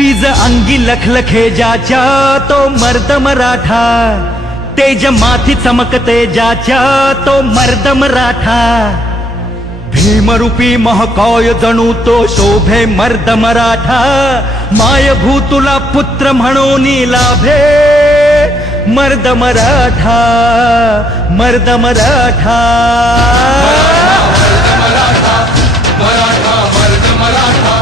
वीज अंगी लखलखे ज्याच्या तो मर्द मराठा, तेज माथी चमकते ज्याच्या तो मर्द मराठा, भीमरूपी महाकाय जणू तो शोभे मर्द मराठा, मायभूतुला पुत्र म्हणून लाभे मर्द मराठा, मर्द मराठा, मर्द मराठा, मराठा मर्द मराठा,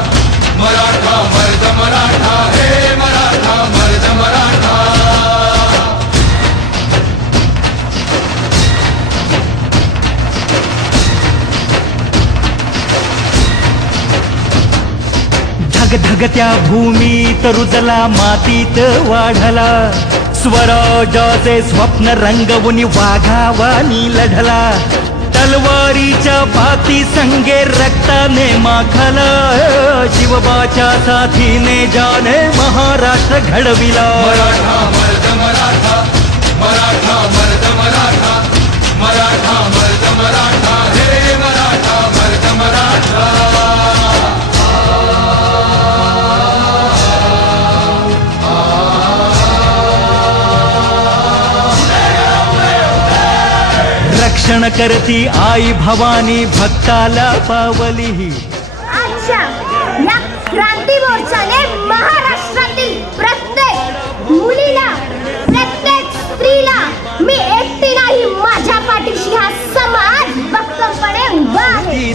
मराठा मर्द मराठा, हे मराठा मर्द मराठा. धगधगत्या भूमीत रुजला मातीत वाढला, स्वराजाचे स्वप्न रंगवून वाघावानी लढला, तलवारीच्या बाती संगे रक्ताने माखला, शिवबाच्या साथीने जाने महाराष्ट्र घडविला. मराठा मर्द मराठा, मराठा मर्द मराठा, मराठा मर्द मराठा, हे मराठा मर्द मराठा. रक्षण करती आई भवानी भक्ताला पावली. अच्छा, या क्रांती मोर्चाने महाराष्ट्रातील प्रत्येक मुलीला, प्रत्येक स्त्रीला मी एकटी नाही, माझ्या पाठीशी हा समाज भक्कमपणे उभा आहे.